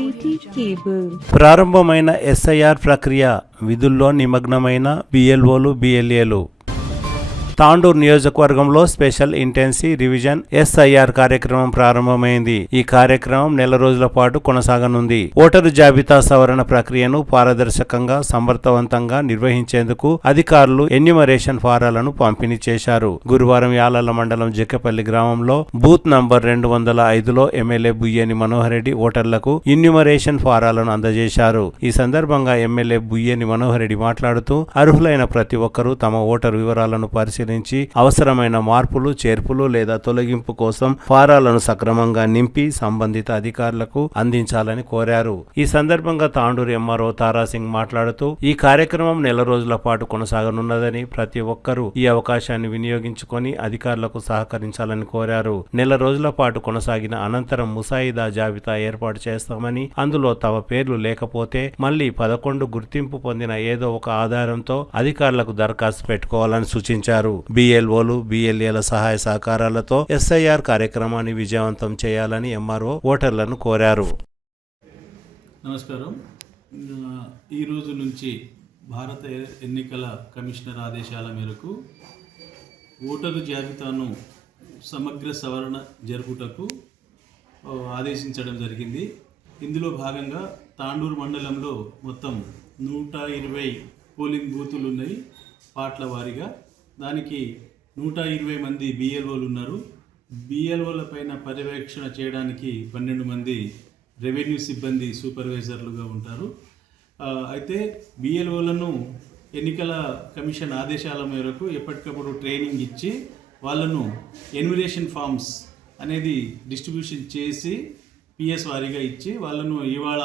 City cable. ప్రారంభమైన SIR ప్రక్రియ, విధుల్లో నిమగ్నమైన బిఎల్ఓలు బిఎల్ఏలు. తాండూరు నియోజకవర్గంలో స్పెషల్ ఇంటెన్సివ్ రివిజన్ ఎస్ఐఆర్ కార్యక్రమం ప్రారంభమైంది. ఈ కార్యక్రమం నెల రోజుల పాటు కొనసాగనుంది. ఓటరు జాబితా సవరణ ప్రక్రియను పారదర్శకంగా, సమర్థవంతంగా నిర్వహించేందుకు అధికారులు ఎన్యూమరేషన్ ఫారాలను పంపిణీ చేశారు. గురువారం యాలల్ల మండలం జక్కపల్లి గ్రామంలో బూత్ నంబర్ 205లో ఎమ్మెల్యే బుయ్యేని మనోహర్ రెడ్డి ఓటర్లకు ఎన్యూమరేషన్ ఫారాలను అందజేశారు. ఈ సందర్భంగా ఎమ్మెల్యే బుయ్యేని మనోహర్ రెడ్డి మాట్లాడుతూ, అర్హులైన ప్రతి ఒక్కరూ తమ ఓటరు వివరాలను పరిశీలించి అవసరమైన మార్పులు, చేర్పులు లేదా తొలగింపు కోసం ఫారాలను సక్రమంగా నింపి సంబంధిత అధికారులకు అందించాలని కోరారు. ఈ సందర్భంగా తాండూరు ఎంఆర్ఓ తారాసింగ్ మాట్లాడుతూ, ఈ కార్యక్రమం నెల రోజుల పాటు కొనసాగనున్నదని, ప్రతి ఒక్కరూ ఈ అవకాశాన్ని వినియోగించుకొని అధికారులకు సహకరించాలని కోరారు. నెల రోజుల పాటు కొనసాగిన అనంతరం ముసాయిదా జాబితా ఏర్పాటు చేస్తామని, అందులో తమ పేర్లు లేకపోతే మళ్లీ 11 గుర్తింపు పొందిన ఏదో ఒక ఆధారంతో అధికారులకు దరఖాస్తు పెట్టుకోవాలని సూచించారు. బిఎల్ఓలు బిఎల్ఏల సహాయ సహకారాలతో ఎస్ఐఆర్ కార్యక్రమాన్ని విజయవంతం చేయాలని ఎంఆర్ఓ ఓటర్లను కోరారు. నమస్కారం. ఈ రోజు నుంచి భారత ఎన్నికల కమిషనర్ ఆదేశాల మేరకు ఓటరు జాబితాను సమగ్ర సవరణ జరుపుటకు ఆదేశించడం జరిగింది. ఇందులో భాగంగా తాండూరు మండలంలో మొత్తం 120 పోలింగ్ బూతులు ఉన్నాయి పార్ట్ల వారీగా. దానికి 120 మంది బిఎల్ఓలు ఉన్నారు. బిఎల్ఓల పైన పర్యవేక్షణ చేయడానికి 12 మంది రెవెన్యూ సిబ్బంది సూపర్వైజర్లుగా ఉంటారు. అయితే బిఎల్ఓలను ఎన్నికల కమిషన్ ఆదేశాల మేరకు ఎప్పటికప్పుడు ట్రైనింగ్ ఇచ్చి వాళ్ళను ఎన్యూమరేషన్ ఫామ్స్ అనేది డిస్ట్రిబ్యూషన్ చేసి పిఎస్ వారీగా ఇచ్చి వాళ్ళను ఇవాళ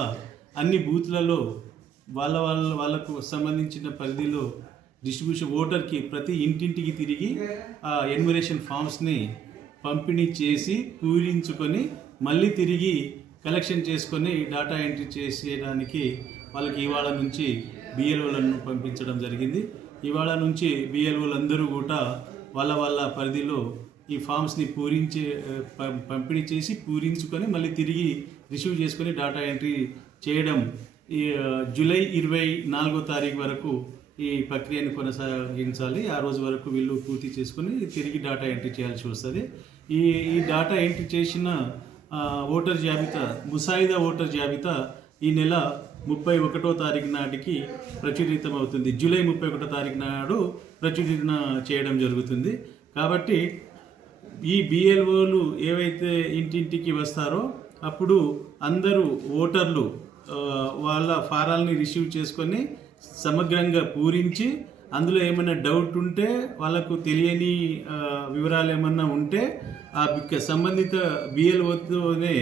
అన్ని బూత్లలో వాళ్ళకు సంబంధించిన పరిధిలో డిస్ట్రిబ్యూషన్ ఓటర్కి ప్రతి ఇంటింటికి తిరిగి ఆ ఎన్యూమరేషన్ ఫామ్స్ని పంపిణీ చేసి పూరించుకొని మళ్ళీ తిరిగి కలెక్షన్ చేసుకొని డేటా ఎంట్రీ చేసేయడానికి వాళ్ళకి ఇవాళ నుంచి బిఎల్ఓలను పంపించడం జరిగింది. ఇవాళ నుంచి బిఎల్ఓలందరూ కూడా వాళ్ళ పరిధిలో ఈ ఫామ్స్ని పంపిణీ చేసి పూరించుకొని మళ్ళీ తిరిగి రిసీవ్ చేసుకొని డేటా ఎంట్రీ చేయడం ఈ జూలై 24వ తారీఖు వరకు ఈ ప్రక్రియను కొనసాగించాలి. ఆ రోజు వరకు వీళ్ళు పూర్తి చేసుకొని తిరిగి డేటా ఎంట్రీ చేయాల్సి వస్తుంది. ఈ డేటా ఎంట్రీ చేసిన ఓటర్ జాబితా, ముసాయిదా ఓటర్ జాబితా ఈ నెల 31వ తారీఖు నాటికి ప్రచురితం అవుతుంది. జూలై 31వ తారీఖు నాడు ప్రచురణ చేయడం జరుగుతుంది. కాబట్టి ఈ బిఎల్ఓలు ఏవైతే ఇంటింటికి వస్తారో అప్పుడు అందరూ ఓటర్లు వాళ్ళ ఫారాలని రిసీవ్ చేసుకొని సమగ్రంగా పూరించి అందులో ఏమైనా డౌట్ ఉంటే వాళ్ళకు తెలియని వివరాలు ఏమన్నా ఉంటే ఆ సంబంధిత బిఎల్ఓతోనే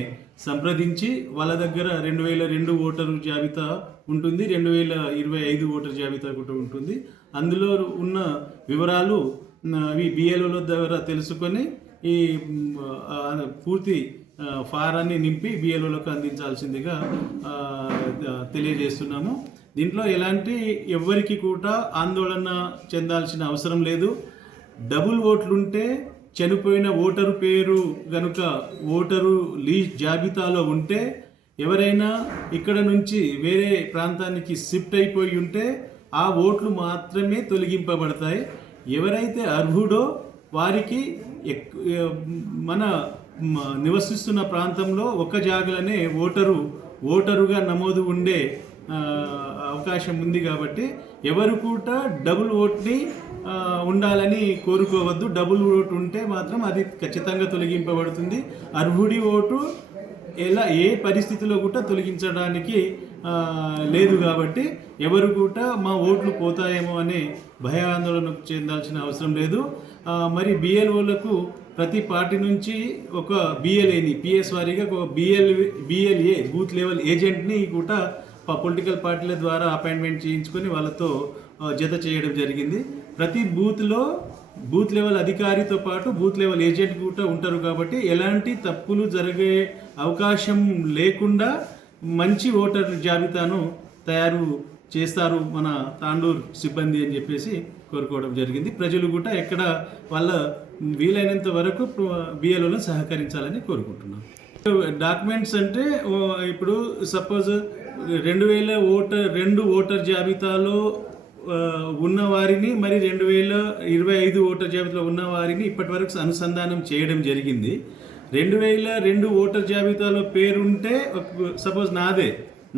సంప్రదించి వాళ్ళ దగ్గర 2002 ఓటరు జాబితా ఉంటుంది, 2025 ఓటర్ జాబితా కూడా ఉంటుంది. అందులో ఉన్న వివరాలు అవి బిఎల్ఓల ద్వారా తెలుసుకొని ఈ పూర్తి ఫారాన్ని నింపి బిఎల్ఓలకు అందించాల్సిందిగా తెలియజేస్తున్నాము. దీంట్లో ఎవ్వరికి కూడా ఆందోళన చెందాల్సిన అవసరం లేదు. డబుల్ ఓట్లుంటే చనిపోయిన ఓటరు పేరు గనుక ఓటరు లీస్ట్ జాబితాలో ఉంటే ఎవరైనా ఇక్కడ నుంచి వేరే ప్రాంతానికి షిఫ్ట్ అయిపోయి ఉంటే ఆ ఓట్లు మాత్రమే తొలగింపబడతాయి. ఎవరైతే అర్హుడో వారికి మన నివసిస్తున్న ప్రాంతంలో ఒక జాగలనే ఓటరుగా నమోదు ఉండే అవకాశం ఉంది. కాబట్టి ఎవరు కూడా డబుల్ ఓట్ని ఉండాలని కోరుకోవద్దు. డబుల్ ఓటు ఉంటే మాత్రం అది ఖచ్చితంగా తొలగింపబడుతుంది. అర్హుడి ఓటు ఏ పరిస్థితిలో కూడా తొలగించడానికి లేదు. కాబట్టి ఎవరు కూడా మా ఓట్లు పోతాయేమో అనే భయాందోళన చెందాల్సిన అవసరం లేదు. మరి బిఎల్ఓలకు ప్రతి పార్టీ నుంచి ఒక బిఎల్ఏని పిఎస్ వారీగా ఒక బిఎల్ఏ బూత్ లెవెల్ ఏజెంట్ని కూడా పొలిటికల్ పార్టీల ద్వారా అపాయింట్మెంట్ చేయించుకొని వాళ్ళతో జత చేయడం జరిగింది. ప్రతి బూత్లో బూత్ లెవెల్ అధికారితో పాటు బూత్ లెవెల్ ఏజెంట్ కూడా ఉంటారు. కాబట్టి ఎలాంటి తప్పులు జరిగే అవకాశం లేకుండా మంచి ఓటర్ జాబితాను తయారు చేస్తారు మన తాండూరు సిబ్బంది అని చెప్పేసి కోరుకోవడం జరిగింది. ప్రజలు కూడా ఎక్కడ వాళ్ళ వీలైనంత వరకు బిఎల్ఓలను సహకరించాలని కోరుకుంటున్నాం. డాక్యుమెంట్స్ అంటే ఇప్పుడు సపోజ్ 2000 ఓటర్ జాబితాలో ఉన్న వారిని మరి 2025 ఓటర్ జాబితాలో ఉన్న వారిని ఇప్పటివరకు అనుసంధానం చేయడం జరిగింది. 2002 ఓటర్ జాబితాలో పేరుంటే సపోజ్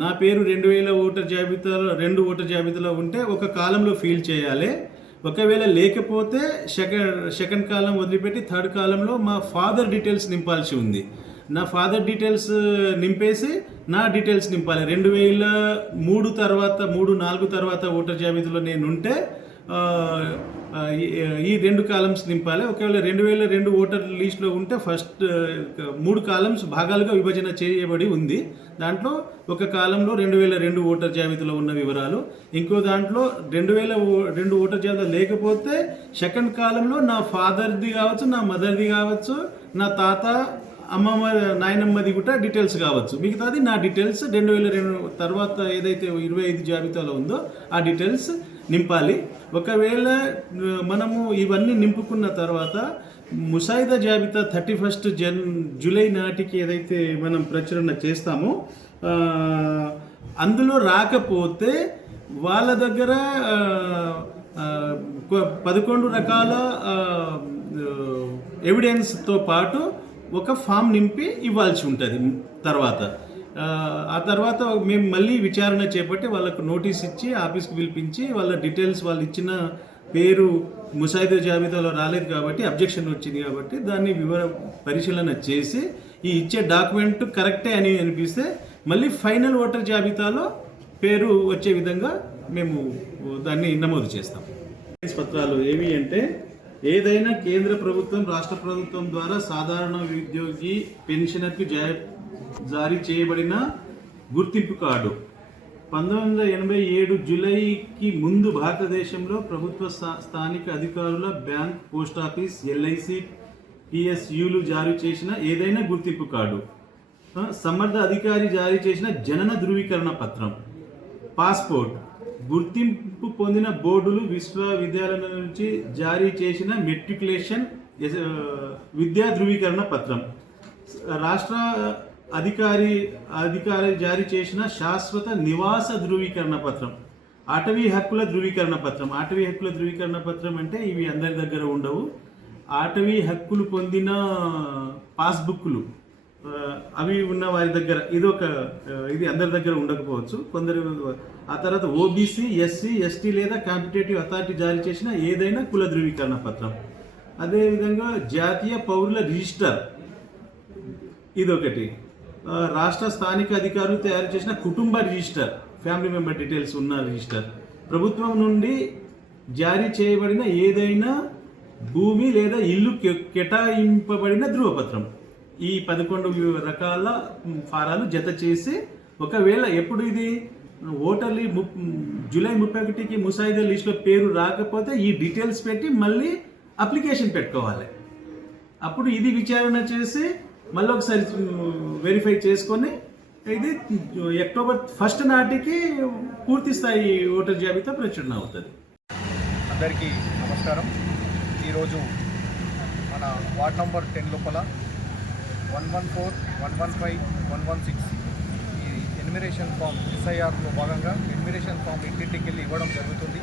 నా పేరు 2000 ఓటర్ జాబితాలో ఉంటే ఒక కాలంలో ఫీల్ చేయాలి. ఒకవేళ లేకపోతే సెకండ్ కాలం వదిలిపెట్టి థర్డ్ కాలంలో మా ఫాదర్ డీటెయిల్స్ నింపాల్సి ఉంది. నా ఫాదర్ డీటెయిల్స్ నింపేసి నా డీటెయిల్స్ నింపాలి. 2003 తర్వాత 3-4 తర్వాత ఓటర్ జాబితాలో నేను ఉంటే ఈ 2 కాలమ్స్ నింపాలి. ఒకవేళ 2002 ఓటర్ లిస్ట్లో ఉంటే ఫస్ట్ 3 కాలమ్స్ భాగాలుగా విభజన చేయబడి ఉంది. దాంట్లో ఒక కాలంలో 2002 ఓటర్ జాబితాలో ఉన్న వివరాలు, ఇంకో దాంట్లో 2002 ఓటర్ జాబితా లేకపోతే సెకండ్ కాలంలో నా ఫాదర్ది కావచ్చు, నా మదర్ది కావచ్చు, నా తాత అమ్మమ్మ నాయనమ్మది కూడా డీటెయిల్స్ కావచ్చు. మిగతాది నా డీటెయిల్స్ 2002 తర్వాత ఏదైతే 25 జాబితాలో ఉందో ఆ డీటెయిల్స్ నింపాలి. ఒకవేళ మనము ఇవన్నీ నింపుకున్న తర్వాత ముసాయిదా జాబితా 31 జూలై నాటికి ఏదైతే మనం ప్రచురణ చేస్తామో అందులో రాకపోతే వాళ్ళ దగ్గర 11 రకాల ఎవిడెన్స్తో పాటు ఒక ఫామ్ నింపి ఇవ్వాల్సి ఉంటుంది. ఆ తర్వాత మేము మళ్ళీ విచారణ చేపట్టి వాళ్ళకు నోటీస్ ఇచ్చి ఆఫీస్కి పిలిపించి వాళ్ళ డీటెయిల్స్ వాళ్ళు ఇచ్చిన పేరు ముసాయిదా జాబితాలో రాలేదు కాబట్టి అబ్జెక్షన్ వచ్చింది కాబట్టి దాన్ని పరిశీలన చేసి ఈ ఇచ్చే డాక్యుమెంట్ కరెక్టే అని అనిపిస్తే మళ్ళీ ఫైనల్ ఓటర్ జాబితాలో పేరు వచ్చే విధంగా మేము దాన్ని నమోదు చేస్తాం. పత్రాలు ఏవి అంటే ఏదైనా కేంద్ర ప్రభుత్వం రాష్ట్ర ప్రభుత్వం ద్వారా సాధారణ ఉద్యోగి పెన్షనర్కి జారీ చేయబడిన గుర్తింపు కార్డు 1987 జూలైకి ముందు భారతదేశంలో ప్రభుత్వ స్థానిక అధికారుల బ్యాంక్, పోస్ట్ ఆఫీస్, ఎల్ఐసి, పిఎస్యులు జారీ చేసిన ఏదైనా గుర్తింపు కార్డు, సమర్థ అధికారి జారీ చేసిన జనన ధృవీకరణ పత్రం, పాస్పోర్ట్, గుర్తింపు పొందిన బోర్డులు, విశ్వవిద్యాలయాల నుంచి జారీ చేసిన మెట్రికులేషన్ విద్యా ధృవీకరణ పత్రం, రాష్ట్ర అధికారి జారీ చేసిన శాశ్వత నివాస ధృవీకరణ పత్రం, అటవీ హక్కుల ధృవీకరణ పత్రం. అటవీ హక్కుల ధృవీకరణ పత్రం అంటే ఇవి అందరి దగ్గర ఉండవు. అటవీ హక్కులు పొందిన పాస్బుక్లు అవి ఉన్న వారి దగ్గర ఇది అందరి దగ్గర ఉండకపోవచ్చు, కొందరు. ఆ తర్వాత ఓబీసీ, ఎస్సీ, ఎస్టీ లేదా కాంపిటేటివ్ అథారిటీ జారీ చేసిన ఏదైనా కుల ధృవీకరణ పత్రం. అదేవిధంగా జాతీయ పౌరుల రిజిస్టర్ ఇదొకటి. రాష్ట్ర స్థానిక అధికారులు తయారు చేసిన కుటుంబ రిజిస్టర్, ఫ్యామిలీ మెంబర్ డీటెయిల్స్ ఉన్న రిజిస్టర్, ప్రభుత్వం నుండి జారీ చేయబడిన ఏదైనా భూమి లేదా ఇల్లు కేటాయింపబడిన ధృవపత్రం. ఈ 11 రకాల ఫారాలు జత చేసి ఒకవేళ ఎప్పుడు ఇది ఓటర్లు జూలై 31కి ముసాయిదా లిస్టులో పేరు రాకపోతే ఈ డీటెయిల్స్ పెట్టి మళ్ళీ అప్లికేషన్ పెట్టుకోవాలి. అప్పుడు ఇది విచారణ చేసి మళ్ళీ ఒకసారి వెరిఫై చేసుకొని ఇది అక్టోబర్ 1 నాటికి పూర్తి స్థాయి ఓటర్ జాబితా ప్రచురణ అవుతుంది. అందరికీ నమస్కారం. ఈరోజు మన వార్డ్ నంబర్ 10 లోపల 114, 115, 116 ఈ ఎన్యుమరేషన్ ఫామ్ ఎస్ఐఆర్లో భాగంగా ఎన్యుమరేషన్ ఫామ్ ఇంటింటికి వెళ్ళి ఇవ్వడం జరుగుతుంది.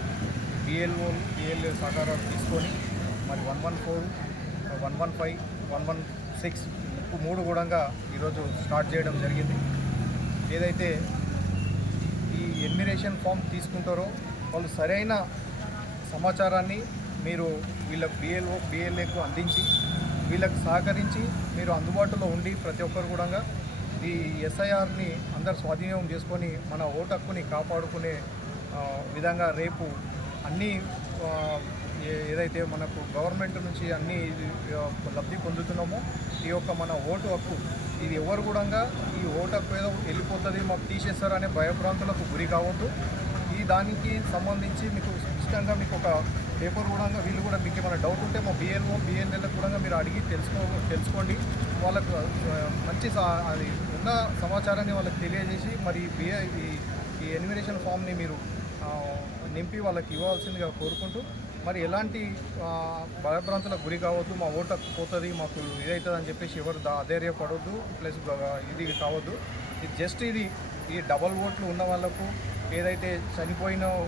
బిఎల్ఏ సహకారాలు తీసుకొని మరి 114, 115, 116 3 కూడా ఈరోజు స్టార్ట్ చేయడం జరిగింది. ఏదైతే ఈ ఎన్యుమరేషన్ ఫామ్ తీసుకుంటారో వాళ్ళు సరైన సమాచారాన్ని మీరు వీళ్ళ బిఎల్ఏకు అందించి వీళ్ళకి సహకరించి మీరు అందుబాటులో ఉండి ప్రతి ఒక్కరు కూడా ఈ ఎస్ఐఆర్ని అందరు స్వాధీనం చేసుకొని మన ఓటు హక్కుని కాపాడుకునే విధంగా రేపు అన్నీ ఏదైతే మనకు గవర్నమెంట్ నుంచి అన్నీ లబ్ధి పొందుతున్నామో ఈ యొక్క మన ఓటు హక్కు ఇది ఎవరు కూడా ఈ ఓటు హక్కు ఏదో వెళ్ళిపోతుంది మాకు తీసేస్తారు అనే భయభ్రాంతులకు గురి కావద్దు. ఈ దానికి సంబంధించి మీకు ఇష్టంగా మీకు ఒక పేపర్ కూడా వీళ్ళు కూడా మీకు ఏమైనా డౌట్ ఉంటే మా బిఎల్ఏలకు కూడా మీరు అడిగి తెలుసుకోండి. వాళ్ళకు మంచి అది ఉన్న సమాచారాన్ని వాళ్ళకి తెలియజేసి మరి ఈ ఎన్యుమరేషన్ ఫామ్ని మీరు నింపి వాళ్ళకి ఇవ్వాల్సిందిగా కోరుకుంటూ మరి ఎలాంటి భయభ్రాంతులకు గురి కావద్దు, మా ఓటు పోతుంది మాకు ఇదవుతుంది అని చెప్పేసి ఎవరు అధైర్యపడవద్దు, ప్లస్ ఇది కావద్దు. ఇది జస్ట్ ఈ డబల్ ఓట్లు ఉన్న వాళ్ళకు ఏదైతే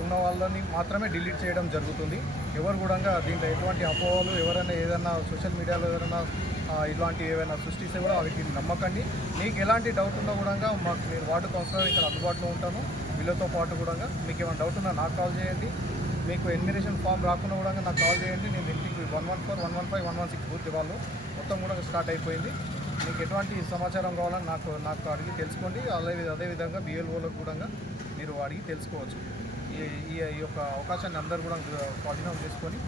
ఉన్న వాళ్ళని మాత్రమే డిలీట్ చేయడం జరుగుతుంది. ఎవరు కూడా దీంట్లో ఎటువంటి అపోహలు ఎవరైనా ఏదైనా సోషల్ మీడియాలో ఎవరైనా ఇలాంటివి ఏమైనా సృష్టిస్తే కూడా వాటిని నమ్మకండి. మీకు ఎలాంటి డౌట్ ఉన్నా కూడా నేను వార్డు కౌన్సిలర్ ఇక్కడ అందుబాటులో ఉంటాను. వీళ్ళతో పాటు కూడా మీకు ఏమైనా డౌట్ ఉన్నా నాకు కాల్ చేయండి. మీకు ఎన్యుమరేషన్ ఫామ్ రాకుండా కూడా నాకు కాల్ చేయండి. నేను ఇంటికి 114, 115, 116 బూత్ వాళ్ళు మొత్తం కూడా స్టార్ట్ అయిపోయింది. మీకు ఎటువంటి సమాచారం కావాలని నాకు అడిగి తెలుసుకోండి. అదేవిధంగా BLOలకు కూడా మీరు అడిగి తెలుసుకోవచ్చు. ఈ యొక్క అవకాశాన్ని అందరూ కూడా స్వాధీనం చేసుకొని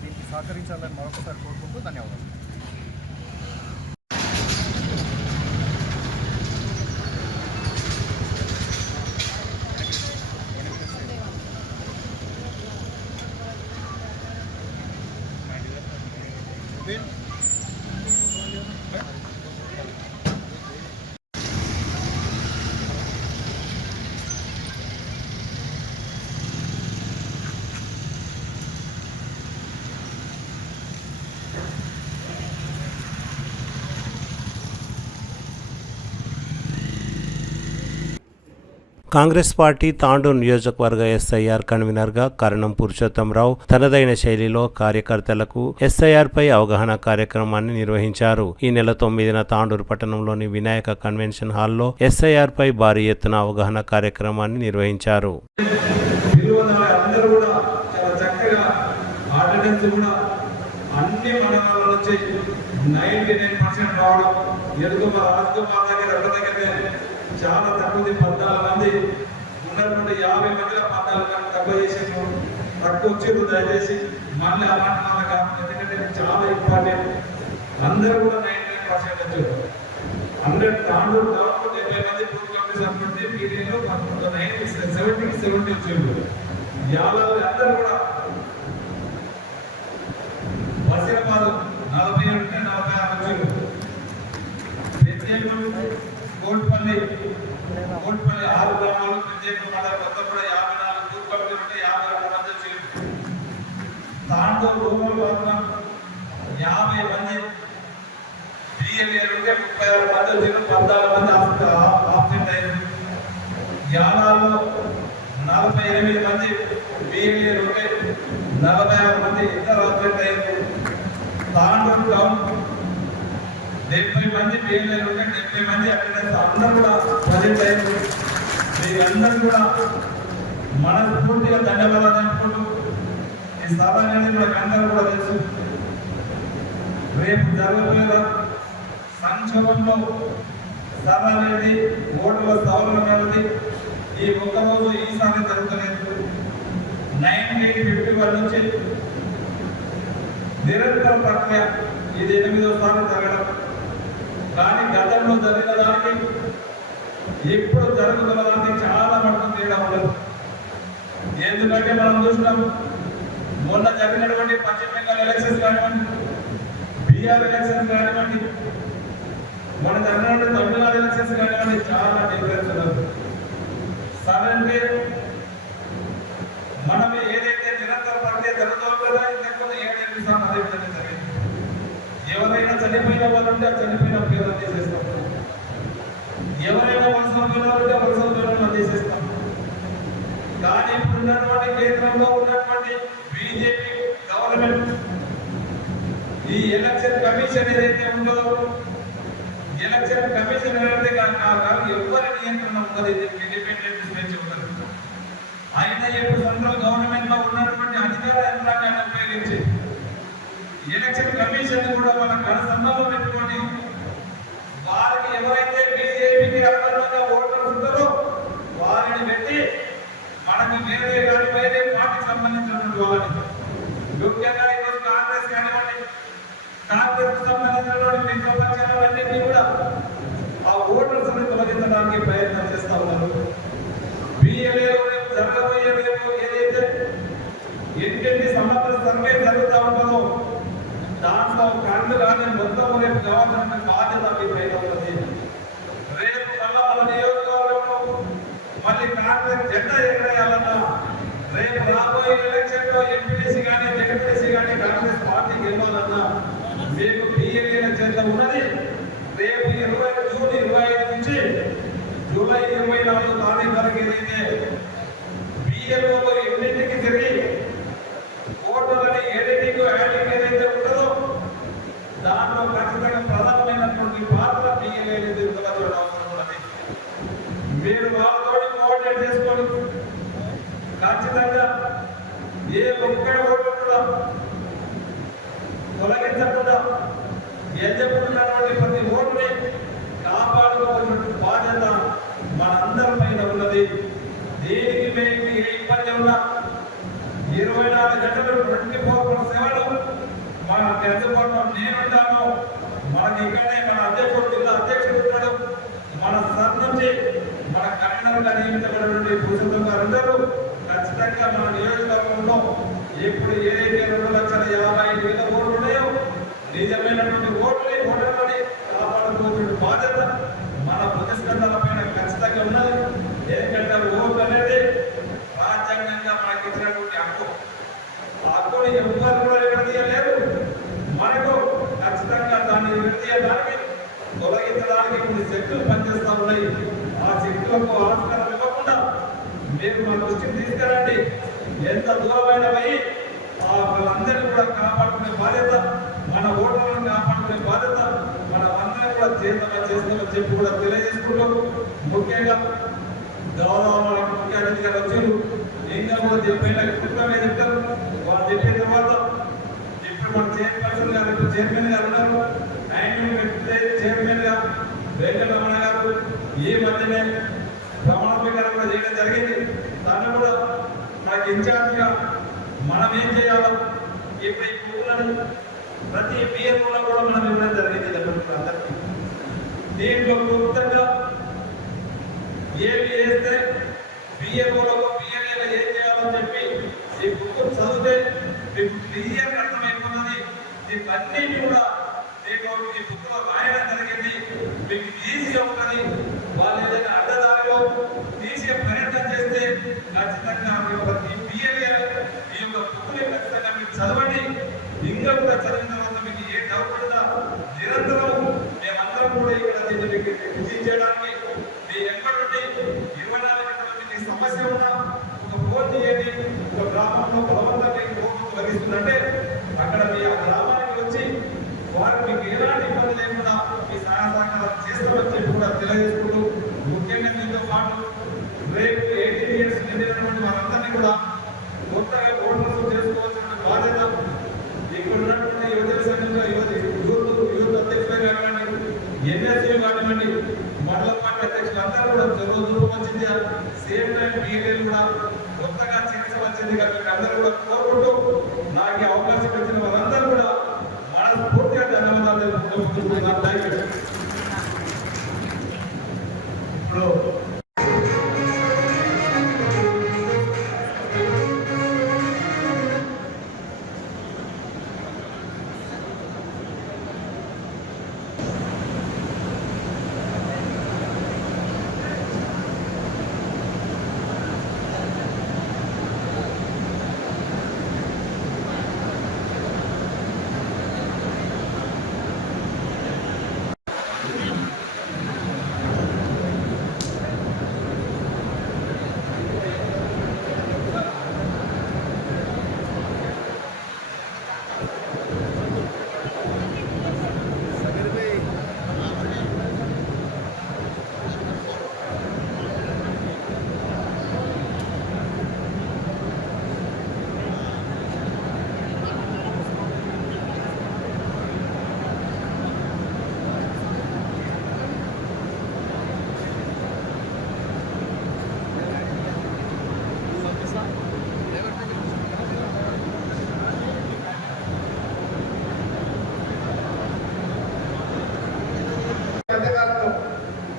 దీనికి సహకరించాలని మరొకసారి కోరుకుంటూ ధన్యవాదాలు. కాంగ్రెస్ పార్టీ తాండూరు నియోజకవర్గ SIR కన్వీనర్గా కరణం పురుషోత్తంరావు తనదైన శైలిలో కార్యకర్తలకు SIR పై అవగాహన కార్యక్రమాన్ని నిర్వహించారు. ఈ నెల 9న తాండూరు పట్టణంలోని వినాయక కన్వెన్షన్ హాల్లో SIR పై భారీ ఎత్తున అవగాహన కార్యక్రమాన్ని నిర్వహించారు. చాలా తక్కువ 14 మంది ఉన్నటువంటి 50 మందిలో 14 మంది తక్కువ చేసాము. తక్కువ వచ్చేది దయచేసి మళ్ళీ ఆ మాట కాకుండా, ఎందుకంటే చాలా ఇంపార్టెంట్. అందరూ కూడా 99% వచ్చారు. 100 తాండూరు టౌన్లో 70 మంది బూత్ కమిటీ సభ్యులు, పీడీలో 70 వచ్చారు. యాభై అందరూ కూడా వసీరాబాద్ 47 ఉంటే 46 వచ్చారు. కోట్పల్లి 6 గ్రామాలు, ప్రత్యేక మండలం మొత్తం కూడా 54 బూత్ కమిటీ ఉంటే 52 మంది వచ్చారు. తాండూరు రూరల్ గవర్నమెంట్ 50 మంది, BLA ఉంటే 36 మంది వచ్చారు. 14 మంది ఆబ్సెంట్ అయ్యారు. యానాల్లో 48 మంది, BLA ఉంటే 46 మంది ఇద్దరు ఆబ్సెంట్ అయ్యారు. తాండూరు టౌన్ 70 మంది, BLA ఉంటే 70 మంది అటెండెన్స్ అందరూ కూడా ప్రజెంట్ అయ్యారు. మీరందరూ కూడా మనస్ఫూర్తిగా ధన్యవాదాలు అనుకుంటూ, ఈ సభ అనేది మనకు అందరూ కూడా తెలుసు. రేపు జరగబోయే సంక్షోభంలో సభ అనేది ఓట్ల సవరణ అనేది ఈ ఒక్కరోజు ఈసారి జరుగుతలేదు. 1951 నుంచి నిరంతర ప్రక్రియ, ఇది 8వ సార్లు జరగడం. కానీ గతంలో జరిగిన దానికి ఇప్పుడు జరుగుతున్న దానికి చాలా మటుకు తేడా ఉండదు. ఎందుకంటే మనం చూసినాం, మొన్న జరిగినటువంటి పశ్చిమ బెంగాల్ ఎలక్షన్స్ కానివ్వండి, బీహార్ ఎలక్షన్స్ కానివ్వండి, మొన్న జరిగినటువంటి తమిళనాడు ఎలక్షన్స్ కానివ్వండి, చాలా డిఫరెన్స్ ఉండదు. సరే, మనం ఏదైతే నిరంతర ప్రక్రియ జరుగుతుందో కదా, ఇంతకుముందు 7-8 సార్లు అదే విధంగా జరిగింది. ఎవరైనా చనిపోయిన వాళ్ళు ఉంటే చనిపోయిన పేర్లు తీసేస్తాం. ఎవరైనా వలస ఉంటే వలస పేర్లను తీసేస్తాం. కానీ ఇప్పుడు ఉన్నటువంటి కేంద్రంలో ఉన్నటువంటి బీజేపీ గవర్నమెంట్ ఈ ఎలక్షన్ కమిషన్ ఏదైతే ఉందో, ఎలక్షన్ కమిషన్ అనేది కాదు, ఎవరి నియంత్రణ ఉన్నది, ఇండిపెండెంట్ స్వేచ్ఛ ఉన్నది. అయినా ఇప్పుడు సెంట్రల్ గవర్నమెంట్ లో ఉన్నటువంటి అధికార యంత్రాంగాన్ని ఉపయోగించి ఎలక్షన్ కమిషన్ కూడా మన కనసంలో పెట్టుకొని వారికి ఎవరైతే బీజేపీకి అనుకూలంగా ఓటర్స్ ఉంటారో వారిని పెట్టి మనకు వేరే పార్టీకి సంబంధించినటువంటి వాళ్ళని, ముఖ్యంగా ఈరోజు కాంగ్రెస్ కానివ్వండి, కాంగ్రెస్ సంబంధించినటువంటి మిత్రపక్షాలన్నింటినీ కూడా ఆ ఓటర్స్ ని తొలగించడానికి ప్రయత్నం చేస్తా ఉన్నారు. BLAలో జరగబోయే ఏదైతే ఇంటింటి సమగ్ర సర్వే జరుగుతూ ఉంటుందో దాంట్లో కళ్ళు కానీ మొత్తం రేపు గవర్నమెంట్ బాధ్యత పైన ఉన్నది. రేపు మన నియోజకవర్గంలో మళ్ళీ కాంగ్రెస్ జెండా ఎగరేయాలన్నా రేపు రాబోయే ఎలక్షన్ లో ఎంపీటీసీ కానీ జెడ్పీటీసీ కానీ కాంగ్రెస్ పార్టీ గెలవాలన్నా మీకు బిఎల్ఏల చేత ఉన్నది. రేపు జూన్ 25 నుంచి జూలై 24 తారీఖు వరకు ఏదైతే బిఎల్ఓలో ఎన్నింటికి తిరిగి ఓటర్లని ఎడిటింగ్ యాడింగ్ ఏదైతే ఉంటుందో దాంట్లో ఖచ్చితంగా ప్రధానమైనటువంటి పాత్ర బిఎల్ఏ నిర్వహించడం అవసరం ఉన్నది. మీరు వాళ్ళతో కోఆర్డినేట్ చేసుకొని ఖచ్చితంగా ఏ ఒక్క ఓటు కూడా తొలగించకుండా ఎన్నుకున్నటువంటి ప్రతి ఓటుని కాపాడుకోవాల్సిన బాధ్యత మనందరి పైన ఉన్నది. దీనికి మేము ఏ ఇబ్బంది ఉన్నా 24 గంటలు 24/7 మనకి అందుబాటులో నేనుంటాను. మనకి ఇక్కడనే మన అధ్యక్షుడు జిల్లా అధ్యక్షుడు ఉన్నాడు. మన సార్ నుంచి మన కన్వీనర్గా నియమించబడినటువంటి భూషణం గారు ఉంటారు. ఖచ్చితంగా మన నియోజకవర్గంలో ఇప్పుడు ఏదైతే 2,50,000 ఓట్లు ఉన్నాయో నిజమైనటువంటి ఓట్లని ఓటర్లని కాపాడుకోవాల్సిన బాధ్యత మన ప్రతిస్పందన పైన ఖచ్చితంగా ఉన్నది. ఎందుకంటే ఓటు అనేది రాజ్యాంగంగా మనకి ఇచ్చినటువంటి హక్కు. ఆ హక్కుని ఎవరు కూడా విడదీయలేరు. మనకు ఖచ్చితంగా దాన్ని విడదీయడానికి తొలగించడానికి కొన్ని శక్తులు పనిచేస్తూ ఉన్నాయి. ఆ శక్తులకు ఆస్కారం ఇవ్వకుండా మీరు మన దృష్టిని తీసుకురండి. ఎంత దూరమైన పోయి వాళ్ళందరినీ కూడా కాపాడుకునే బాధ్యత, మన ఓటర్లను కాపాడుకునే బాధ్యత మనమందరం కూడా చేస్తామని చెప్పి కూడా తెలియజేసుకుంటూ, ముఖ్యంగా గౌరవ ముఖ్య అతిథిగా వచ్చారు. ఇంకా కూడా చెప్పిన కుటుంబమే చెప్తారు. వాళ్ళు చెప్పిన తర్వాత ఇప్పుడు మన చైర్పర్సన్ గారు చైర్మన్ గారు ఉన్నారు. చైర్మన్ గా వెంకటరమణ గారు ఈ మధ్యనే ప్రమాణ స్వీకారం కూడా చేయడం జరిగింది. దాన్ని కూడా మనకి ఇన్ఛార్జిగా మనం ఏం చేయాలో ఇప్పుడు ఈ కూతులని ప్రతి బిఎల్ఓలో కూడా మనం ఇవ్వడం జరిగింది. అందరికీ దీంట్లో క్లుప్తంగా ఏమి చేస్తే బిఎల్ఓలకు బిఎల్ఏలో ఏం చేయాలని చెప్పి ఈ బుక్ చదివితే మీకు క్లియర్గా అర్థమైపోతుంది. దీన్ని కూడా మీకు ఈ బుక్లో రాయడం జరిగింది. మీకు ఈజీగా ఉంటుంది. వాళ్ళు ఏదైనా అడ్డదారిలో తీసే ప్రయత్నం చేస్తే ఖచ్చితంగా ప్రతి బిఎల్ఏ ఈ యొక్క బుక్ని ఖచ్చితంగా మీరు చదవండి. ఇంకా కూడా చదివిన తర్వాత మీకు ఏ డౌట్ ఉందా నిరంతరం మేమందరం కూడా ఇక్కడ దీన్ని మీకు కృషి చేయడానికి మీ ఎక్కడి నుండి 24 గంటల మీకు సమస్య ఉన్నా ఒక ఫోన్ చేయండి. ఒక గ్రామంలో బలవంతంగా ఓటు లభిస్తుందంటే అక్కడ మీ ఆ గ్రామానికి వచ్చి వారు మీకు ఎలాంటి ఇబ్బంది లేకుండా మీ సహాయ సహకారాలు చేస్తామని చెప్పి కూడా తెలియజేసుకుంటూ, ముఖ్యంగా దీంతో పాటు రేపు 18 ఇయర్స్ నిండినటువంటి వారందరినీ కూడా కొత్తగా ఓటర్లు చేసుకోవాల్సిన బాధ్యత ఇక్కడ ఉన్నటువంటి యువజన సంఘంలో యూత్ అధ్యక్షులుగా కానివ్వండి, ఎన్ఎస్సీలు కానివ్వండి, మండల పార్టీ అధ్యక్షులు అందరూ కూడా వచ్చింది. సేమ్ టైం బిఎల్ఏలు కూడా కొత్తగా చేర్చవలసింది. కాబట్టి అందరూ కూడా కోరుకుంటూ నాకు అవకాశం ఇచ్చిన వారందరూ కూడా మనస్ఫూర్తిగా ధన్యవాదాలు తెలుపుకుంటున్నాను.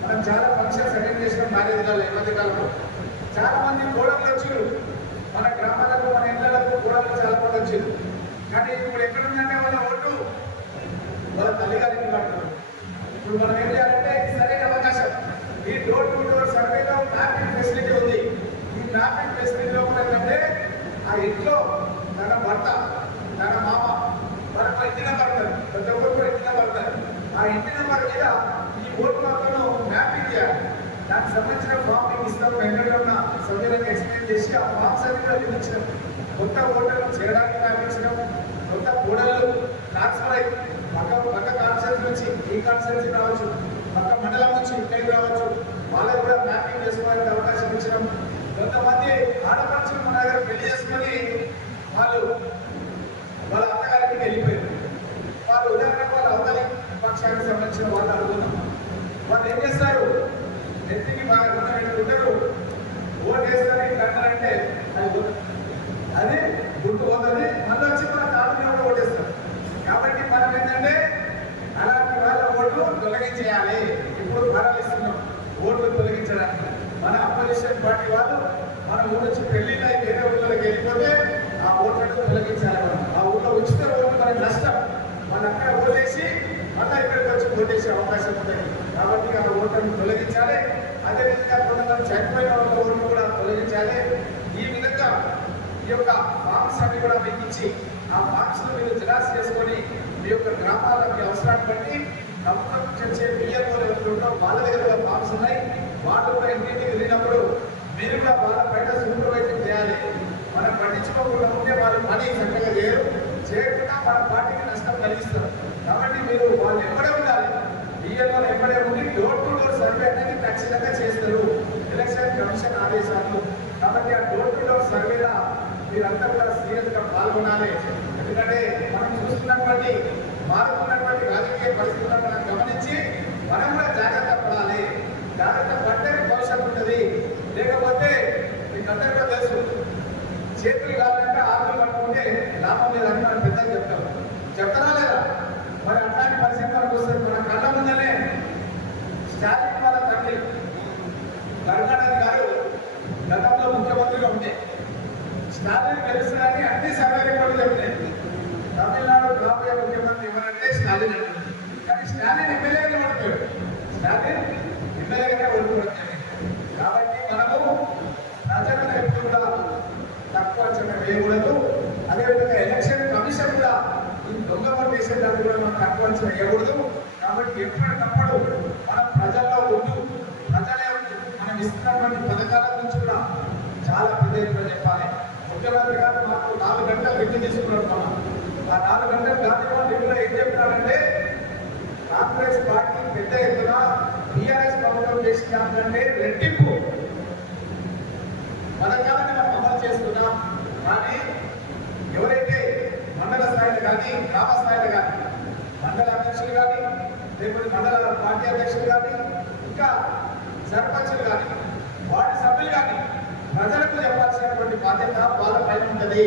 ఇప్పుడు చాలా ఫంక్షన్స్ అటెండ్ చేసిన మ్యారేజ్లలో ఈ మధ్య కాలంలో చాలా మంది కోడళ్ళు వచ్చారు. మన గ్రామాలకు మన ఇళ్లకు కోడళ్ళు చాలా మంది వచ్చారు. కానీ ఇప్పుడు ఎక్కడుందంటే వాళ్ళ ఓటు వాళ్ళ తల్లిగారికి పడుతున్నారు. ఇప్పుడు మనం ఏం చేయాలంటే సరైన అవకాశం. ఈ డోర్ టు డోర్ సర్వేలో మ్యాపింగ్ ఫెసిలిటీ ఉంది. ఈ మ్యాపింగ్ ఫెసిలిటీలో కూడా ఏంటంటే ఇంట్లో తన భర్త, తన మామ, మనకు ఇంటి నెంబర్ ఉంటుంది, ప్రతి ఒక్కరు ఇంటి నెంబర్ ఉంటుంది. ఆ ఇంటి నెంబర్ మీద ఈ ఓటు హక్కును మ్యాపింగ్ చేయాలి. దానికి సంబంధించిన ఫామ్ మీకు ఇస్తాం. వెంకటరమణ సభ్యులకు ఎక్స్ప్లెయిన్ చేసి ఆ ఫామ్స్ అన్ని కూడా నిర్మించడం, కొత్త ఓటర్లు చేయడానికి మ్యాపించడం, కొత్త ఓటర్లు ట్రాన్స్ఫర్ అయ్యి పక్క కాన్స్టిట్యూన్సీ నుంచి ఈ కాన్స్టిట్యూన్సీ రావచ్చు, పక్క మండలం నుంచి ఇక్కడికి రావచ్చు, వాళ్ళకు కూడా మ్యాపింగ్ చేసుకోవడానికి అవకాశం ఇచ్చడం. కొంతమంది ఆడపడుచులు మన దగ్గర పెళ్లి చేసుకొని వాళ్ళ అత్తగారికి వెళ్ళిపోయారు. వాళ్ళు ఉదాహరణకు వాళ్ళ అవతలి పక్షానికి సంబంధించిన వాళ్ళు అనుకున్నాం. వాళ్ళు ఏం చేస్తారు, నెత్తికి బాగా ఉంటారు, ఓటు వేస్తారని కట్టాలంటే అది గుర్తు పోతుంది, మళ్ళీ వచ్చి మన తాతని కూడా ఓటేస్తారు. కాబట్టి మనం ఏంటంటే అలాంటి వాళ్ళ ఓట్లు తొలగించేయాలి. ఇప్పుడు ప్రారంభిస్తున్నాం ఓట్లు తొలగించడానికి. మన అపోజిషన్ పార్టీ వాళ్ళు మన ఊరు నుంచి పెళ్లిలో వేరే ఊళ్ళకి వెళ్ళిపోతే ఆ ఓట్లను తొలగించాలి. ఆ ఊళ్ళో ఉచిత ఓట్లు మనకి నష్టం. మన అక్కడ ఓటేసి మళ్ళీ ఇక్కడికి వచ్చి ఓటేసే అవకాశం ఉంటుంది. కాబట్టి ఆ ఓట్లను తొలగించాలి. అదేవిధంగా కొంతమంది చనిపోయిన వాళ్ళ ఓట్లు కూడా తొలగించాలి. ఈ విధంగా ఈ యొక్క ఫామ్స్ అన్ని కూడా మీకు ఇచ్చి ఆ ఫామ్స్ మీరు జిరాక్స్ చేసుకొని మీ యొక్క గ్రామాలకి అవసరాన్ని బట్టి ప్రభుత్వం చర్చే బియ్యంలో ఎవరు వాళ్ళ దగ్గర ఫామ్స్ ఉన్నాయి. వాళ్ళు కూడా ఇంటికి వెళ్ళినప్పుడు మీరు కూడా వాళ్ళ బయట సూపర్వైజింగ్ చేయాలి. మనం పట్టించుకోకుండా ఉంటే వాళ్ళు పని చక్కగా చేయకుండా మన పార్టీకి నష్టం కలిగిస్తారు. కాబట్టి మీరు వాళ్ళు ఎక్కడే ఉండాలి, బియ్యంలో ఎక్కడే ఉండి డోర్ టు డోర్ సర్వే అనేది ఖచ్చితంగా చేస్తారు ఎలక్షన్ కమిషన్ ఆదేశాలు. కాబట్టి ఆ డోర్ టు డోర్ సర్వేలో మీరంతా కూడా సీరియస్గా పాల్గొనాలి. ఎందుకంటే మనం చూస్తున్నటువంటి మారుతున్నటువంటి రాజకీయ పరిస్థితులను మనం గమనించి మనం కూడా జాగ్రత్త పడాలి. జాగ్రత్త పడితే భవిష్యత్తు ఉంటుంది. లేకపోతే మీకు అందరికీ తెలుసు, చేతులు కావాలంటే ఆకులు పట్టుకుంటే లాభం లేదని మనం పెద్దలు చెప్తారా లేదా? మరి అట్లాంటి పరిస్థితి మనకు వస్తుంది. మన కళ్ళ ముందనే స్టాలిన్ వాళ్ళ తండ్రి కరుణానిధి గారు గతంలో ముఖ్యమంత్రిగా ఉంటే స్టాలిన్ గెలుస్తారని అన్ని సర్వే రిపోర్ట్లు చెప్పినాయి. తమిళనాడు రాబోయే ముఖ్యమంత్రి ఎవరంటే స్టాలిన్ అంటుంది. కానీ స్టాలిన్ ఎమ్మెల్యేగానే ఓడిపోయాడు. స్టాలిన్ ఎమ్మెల్యేగానే ఓడిపోవడం. కాబట్టి మనము ప్రజలను ఎప్పుడు కూడా తక్కువ అంచనా వేయకూడదు. అదేవిధంగా ఎలక్షన్ కమిషన్ కూడా ఈ దొంగ ఓటు వేసేదాన్ని కూడా మనం తక్కువ అంచనా వేయకూడదు. కాబట్టి ఎప్పటికప్పుడు మనం ప్రజల్లో ఉంటూ ప్రజలే మనం ఇస్తున్నటువంటి పథకాల గురించి కూడా చాలా పెద్ద ఎత్తున చెప్పాలి. ముఖ్యమంత్రి గారు మాకు 4 గంటలు రివ్యూ తీసుకున్నాం. ఆ 4 గంటలు గాంధీవాళ్ళు రివ్యూలో ఏం చెప్తున్నారంటే కాంగ్రెస్ పార్టీ పెద్ద ఎత్తున టీఆర్ఎస్ ప్రభుత్వం చేసిన దానికంటే రెట్టింపు పథకాలను మనం అమలు చేస్తున్నాం. కానీ ఎవరైతే మండల స్థాయిలో కానీ గ్రామ స్థాయిలో కానీ మండల అధ్యక్షులు కానీ లేకపోతే మండల పార్టీ అధ్యక్షులు కానీ ఇంకా సర్పంచులు కానీ వార్డు సభ్యులు కానీ ప్రజలకు చెప్పాల్సినటువంటి బాధ్యత వాళ్ళ పైన ఉంటుంది.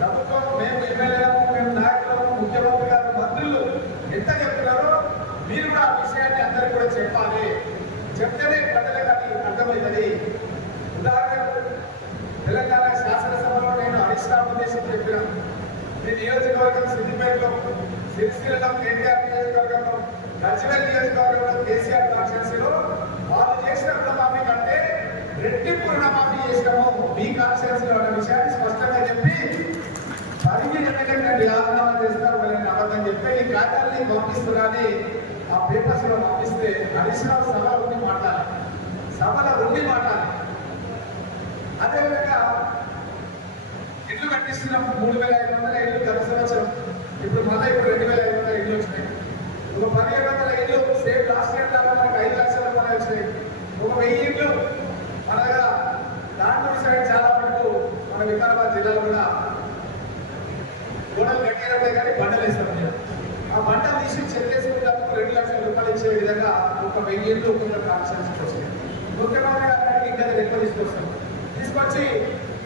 ప్రభుత్వం మేము ఎమ్మెల్యేలకు, మేము నాయకులకు, ముఖ్యమంత్రి గారు, మంత్రులు ఎంత చెప్తున్నారో మీరు కూడా ఆ విషయాన్ని అందరికీ కూడా చెప్పాలి. చెప్తేనే ప్రజలకు అది అర్థమవుతుంది. ఉదాహరణకు తెలంగాణ శాసనసభలో నేను హరీశ్రావు ఉద్దేశం చెప్పినాను. మీ నియోజకవర్గం సిద్దిపేటలో, సిరిసిల్లలో కేటీఆర్ నియోజకవర్గంలో, గజ్వేల్ నియోజకవర్గంలో కేసీఆర్ కాన్స్టిట్యూన్సీలో వాళ్ళు చేసిన రుణమాఫీ కంటే రెట్టింపు రుణమాఫీ చేసినాము మీ కాన్స్టిట్యూన్సీలో అన్న విషయాన్ని స్పష్టంగా చెప్పి 10 ఎన్నికలు ఆందోళన చేస్తారు వాళ్ళని అబద్ధం చెప్పి ఈ ఖాతాలని పంపిస్తున్నారని ఆ పేపర్స్ లో పంపిస్తే హరీశ్రావు సభలో ఉండి మాట్లాడాలి. అదేవిధంగా ఇల్లు కట్టిస్తున్నాం. 3,500 ఇల్లు గత సంవత్సరం, ఇప్పుడు మళ్ళీ 2,500 ఇల్లు వచ్చినాయి. ఒక 1,700 ఇల్లు సేమ్ లాస్ట్ ఇయర్ దాకా మనకు 5 లక్షల రూపాయలు వచ్చినాయి. ఒక 1000 ఇల్లు మన దగ్గర దాంట్లో సైడ్ చాలా మటుకు మన వికారాబాద్ జిల్లాలో కూడా గోడలు కట్టినట్టే కానీ బండలు వేస్తాం. ఆ బండలు తీసి చెల్లేసుకున్నప్పుడు 2 లక్షల రూపాయలు ఇచ్చే విధంగా ఒక 1000 ఇల్లు కొంచెం కాన్స్టిట్యూన్సీకి వచ్చినాయి. ముఖ్యమంత్రి గారికి ఇంకా ఎక్కువ తీసుకొచ్చి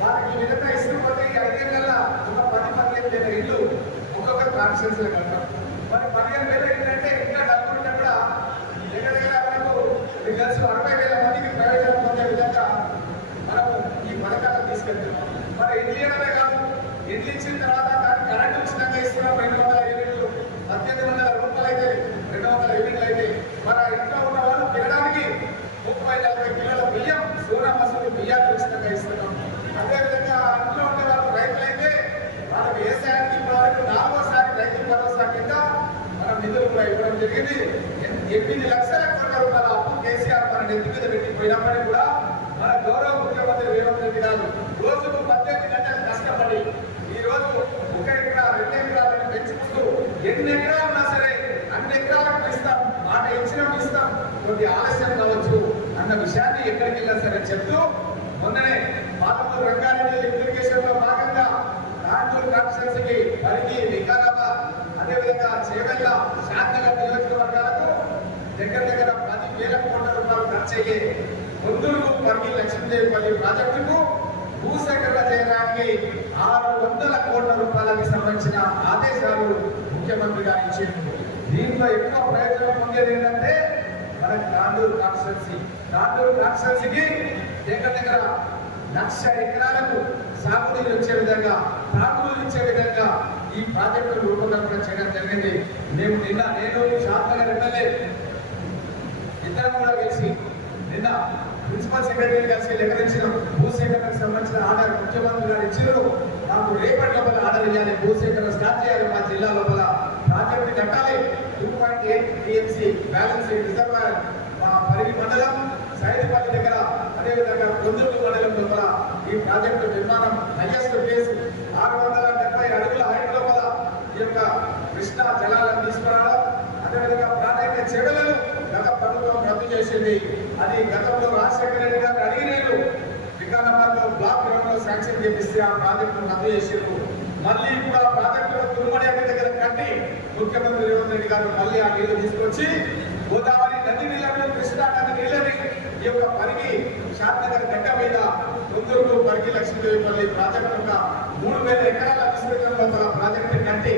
వారికి ఈ విధంగా ఇష్టపోతే 5 ఏళ్ళ ఒక 10-15 ఇల్లు ఒక్కొక్క కాన్స్టిట్యూన్సీలో కడతాం. మరి 15,000 ఏంటంటే ఇంకా డబ్బులు కూడా దగ్గర మనకు కలిసి 60,000 మందికి ప్రయోజనం పొందే విధంగా మనం ఈ పథకాలను తీసుకెళ్తున్నాం. మరి ఇల్లు ఇవ్వడమే కాదు, ఇల్లు ఇచ్చిన తర్వాత దానికి కరెంటు ఉచితంగా ఇస్తున్నాం. 200 యూనిట్లు, 1800 రూపాయలు అయితే 200 యూనిట్లు అయితే మన ఇంట్లో ఉన్న వాళ్ళు తినడానికి 30-40 కిలోల బియ్యం, సూర్య మసూరు బియ్యాన్ని ఉచితంగా ఇస్తున్నాం. అదేవిధంగా ఇంట్లో ఉండే వాళ్ళు చెప్పడం జరిగింది. 8 లక్షల కోట్ల రూపాయల అప్పు కేసీఆర్ మన నెత్తి మీద పెట్టిపోయినప్పటికీ కూడా మన గౌరవ ముఖ్యమంత్రి రేవంత్ రెడ్డి గారు రోజుకు 18 గంటలు కష్టపడి ఈ రోజు 1 ఎకరా 2 ఎకరాలను పెంచుకుంటూ ఎన్ని ఎకరాలు ఉన్నా సరే అన్ని ఎకరాలకు ఇస్తాం, మాట ఇచ్చినప్పుడు ఇస్తాం, కొద్ది ఆలస్యం కావచ్చు అన్న విషయాన్ని ఎక్కడికి వెళ్ళా సరే చెప్తూ మొన్ననే పాలమూరు రంగారెడ్డి ఇరిగేషన్ లో భాగంగా రాంచూరు కాన్స్టిట్యున్సీకి పరిగి వికారాబాద్ అదేవిధంగా చేవెళ్ళ శాంతినగర్ నియోజకవర్గాలకు దగ్గర 10,000 కోట్ల రూపాయలు ఖర్చు అయ్యే పొందూరు పరిగి లక్ష్మీదేవిపల్లి ప్రాజెక్టుకు భూసేకరణ చేయడానికి 600 కోట్ల రూపాయలకు సంబంధించిన ఆదేశాలు ముఖ్యమంత్రి గారు ఇచ్చారు. దీంట్లో ఎక్కువ ప్రయోజనం పొందేది ఏంటంటే మన తాండూరు కాన్స్టిట్యున్సీకి దగ్గర 1,00,000 ఎకరాలకు సాగునీరు వచ్చే విధంగా, తాగునీరు ఇచ్చే విధంగా ఈ ప్రాజెక్టు రూపకల్పన చేయడం జరిగింది. నేను శాంతనగర్ ఎమ్మెల్యే ఇద్దరం కూడా కలిసి నిన్న ప్రిన్సిపల్ సెక్రటరీ కలిసి లెక్కరించిన భూసేకరణకు సంబంధించిన ఆర్డర్ ముఖ్యమంత్రి గారు ఇచ్చారు. నాకు రేపటి లోపల ఆర్డర్ ఇవ్వాలి, భూసేకరణ స్టార్ట్ చేయాలి, మా జిల్లా లోపల ప్రాజెక్టు కట్టాలి. 2.8 టీఎంసీ బ్యాలెన్స్ రిజర్వాయర్ మా పరిగి మండలం సైనిపల్లి దగ్గర అదేవిధంగా కొందరు మండలం లోపల ఈ ప్రాజెక్టు నిర్మాణం హైయెస్ట్ ప్లేస్ 670 అడుగుల హైట్ లోపల ఈ యొక్క కృష్ణా జలాలను తీసుకురావడం, అదేవిధంగా ప్రాణాయిక చెవులను గత ప్రభుత్వం రద్దు చేసింది. అది గతంలో రాజశేఖర రెడ్డి గారు అడిగినట్లు వికారాబాద్ లో బ్లాక్ గ్రౌండ్ లో శాంక్షన్ చేపిస్తే ఆ ప్రాజెక్టును రద్దు చేసారు. మళ్ళీ ఇప్పుడు ఆ ప్రాజెక్టును తుమ్మడి దగ్గర కట్టి ముఖ్యమంత్రి రేవంత్ రెడ్డి గారు మళ్ళీ ఆ నీళ్లు తీసుకొచ్చి గోదావరి నది నీళ్లను, కృష్ణా నది నీళ్ళని ఈ యొక్క పరిగి శాంతనగర్ గడ్డ మీద కొందరు పరిగి లక్ష్మీదేవిపల్లి ప్రాజెక్టు 3,000 ఎకరాల విస్తీర్ణంలో ప్రాజెక్టు కట్టి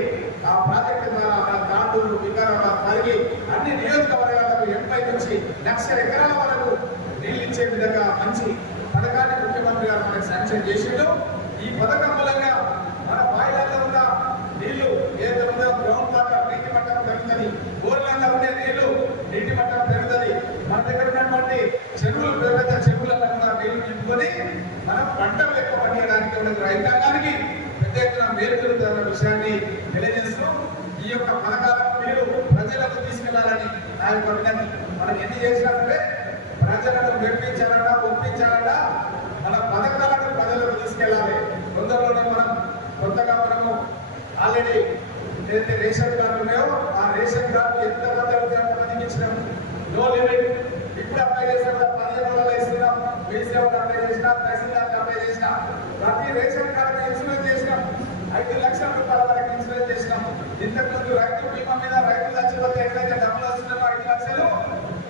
ఆ ప్రాజెక్టు ద్వారా మన తాండూరు, వికారాబాద్, పరిగి అన్ని నియోజకవర్గాలకు 80 నుంచి 1,00,000 ఎకరాల వరకు నీళ్ళు ఇచ్చే విధంగా మంచి పథకాన్ని ముఖ్యమంత్రి గారు మనకు శాంక్షన్ చేసిండు. ఈ పథకం మూలంగా మన బాయిలర్లో ఉన్న నీళ్లు ఏదైనా గ్రౌండ్ వాటర్ నీటి మట్టం పెరుగుతుంది, బోర్లలో ఉండే నీళ్లు నీటి మట్టం పెరుగుతుంది. మన దగ్గర ఉన్నటువంటి చెరువులు పెద్ద చెరువులలో కూడా నీళ్లు నింపుకొని మనం పంటలు ఎక్కువ పండించడానికి రైతాంగానికి పెద్ద ఎత్తున మేలు జరుగుతున్న విషయాన్ని తెలియజేస్తూ ఈ యొక్క పథకాలను మీరు ప్రజలకు తీసుకెళ్లాలని నా యొక్క వినండి. మనం ఎన్ని చేసినా సరే ప్రజలను మెప్పించాలన్నా ఒప్పించాలన్నా మన పథకాలను ప్రజలకు తీసుకెళ్లాలి. తొందరలోనే కొత్తగా మనము ఆల్రెడీ ఏదైతే రేషన్ కార్డు ఉన్నాయో ఆ రేషన్ కార్డు ఎంతమందికి ఇచ్చినాం, నో లిమిట్. ఇప్పుడు అప్లై చేసిన 15 రోజుల్లో ఇస్తున్నాం, మీ సేవకు అప్లై చేసినా, తహసీల్దార్కి అప్లై చేసినా, ప్రతి రేషన్ కార్డు ఇన్సూరెన్స్ చేసినాం. 5 లక్షల రూపాయల వరకు ఇన్సూరెన్స్ చేసినాం. ఇంతకుముందు రైతు బీమా మీద రైతు చచ్చిపోతే ఎక్కడైతే డబ్బులు వస్తున్నామో 5 లక్షలు,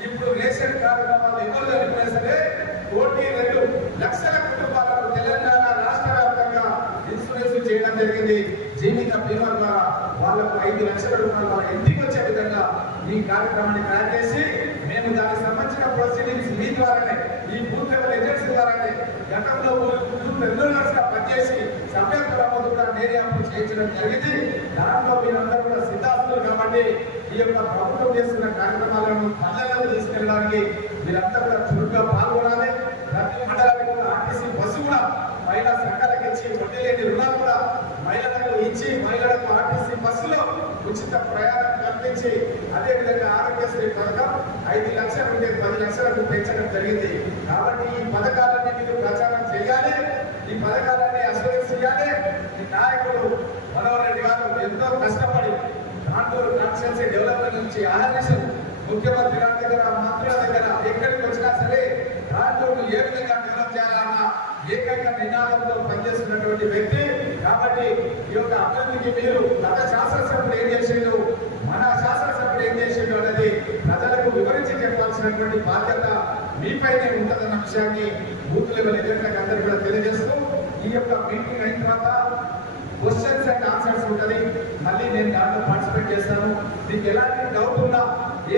ఇప్పుడు రేషన్ కార్డు వాళ్ళు ఎవరు వెళ్ళిపోయినా సరే 1,02,00,000 కుటుంబాలకు తెలంగాణ రాష్ట్ర వ్యాప్తంగా ఇన్సూరెన్స్ చేయడం జరిగింది. జీవిత బీమా ద్వారా వాళ్ళకు 5 లక్షల రూపాయలు వాళ్ళ ఇంటికి వచ్చే విధంగా ఈ కార్యక్రమాన్ని తయారు చేసి మేము దానికి సంబంధించిన ప్రొసీడింగ్స్ మీ ద్వారానే, ఈ బూత్ లెవెల్ ఏజెన్సీ ద్వారానే గతంలో గా పనిచేసి సభ్యత్వం కూడా నేనే అప్పుడు చేయించడం జరిగింది. దాంట్లో మీరందరూ కూడా సిద్ధాస్తులు కాబట్టి ఈ యొక్క ప్రభుత్వం చేస్తున్న కార్యక్రమాలను పల్లెలకు తీసుకెళ్ళడానికి మీరంతా కూడా చురుగ్గా పాల్గొనాలి. ప్రతి మండలానికి కూడా ఆర్టీసీ బస్సు కూడా మహిళా సంఘాలకు ఇచ్చి, వడ్డీ లేని రుణాలు కూడా మహిళలకు ఇచ్చి, మహిళలకు ఆర్టీసీ బస్సులో ఉచిత ప్రయాణం కల్పించి, అదేవిధంగా ఆరోగ్యశ్రీ పథకం 5 లక్షల నుండి 10 లక్షలకు పెంచడం జరిగింది. కాబట్టి ఈ పథకాలన్నీ మీరు ప్రచారం చేయాలి, ఈ పథకాలన్నీ అసెస్ చేయాలి. ఈ నాయకుడు మనోహర్ రెడ్డి గారు ఎంతో కష్టపడి తాండూరు కాన్స్టిట్యున్సీ డెవలప్మెంట్ నుంచి ఆహర్నిశలు ముఖ్యమంత్రి గారి దగ్గర, మంత్రుల దగ్గర ఎక్కడికి వచ్చినా సరే తాండూరు ఏ విధంగా డెవలప్ చేయాలన్న ఏకైక నినాదంతో పనిచేస్తున్నటువంటి వ్యక్తి. కాబట్టి ఈ యొక్క అభివృద్ధికి మీరు గత శాసనసభ్యులు ఏం చేసిండు, మన శాసనసభ్యులు ఏం చేసిండు అనేది ప్రజలకు వివరించి చెప్పాల్సినటువంటి బాధ్యత మీపైనే ఉంటుందన్న విషయాన్ని బూత్ లెవెల్ ఏజెంట్లకు అందరూ కూడా తెలియజేస్తూ ఈ యొక్క మీటింగ్ అయిన తర్వాత క్వశ్చన్స్ అండ్ ఆన్సర్స్ ఉంటుంది. మళ్ళీ నేను దాంట్లో పార్టిసిపేట్ చేస్తాను. మీకు ఎలాంటి డౌట్ ఉన్నా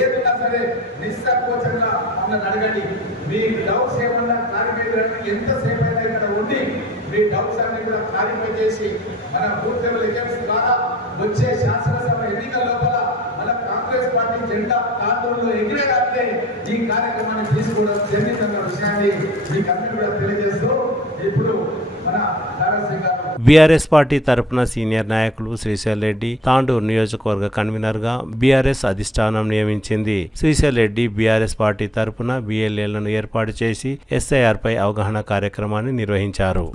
ఏదైనా సరే నిస్సంకోచంగా మమ్మల్ని అడగండి. మీ డౌట్స్ ఏమన్నా క్లారిఫై చేయడానికి ఎంతసేపు అయినా ఇక్కడ ఉండి మీ డౌట్స్ అన్ని కూడా క్లారిఫై చేసి మన బూత్ లెవెల్ ఏజెంట్స్ ద్వారా వచ్చే శాసనసభ ఎన్నికల లోపల మన కాంగ్రెస్ పార్టీ జెండా తాండూరులో ఎగిరేయాలంటే ఈ కార్యక్రమాన్ని తీసుకోవడం జరిగిందన్న విషయాన్ని మీకు అందరూ కూడా తెలియజేస్తూ ఇప్పుడు మన దారా సింగ్ గారు బీఆర్ఎస్ పార్టీ తరపున సీనియర్ నాయకులు శ్రీశైల్ రెడ్డి తాండూరు నియోజకవర్గ కన్వీనర్ గా బీఆర్ఎస్ అధిష్టానం నియమించింది. శ్రీశైల్ రెడ్డి బీఆర్ఎస్ పార్టీ తరపున BLAలను ఏర్పాటు చేసి SIR పై అవగాహన కార్యక్రమాన్ని నిర్వహించారు.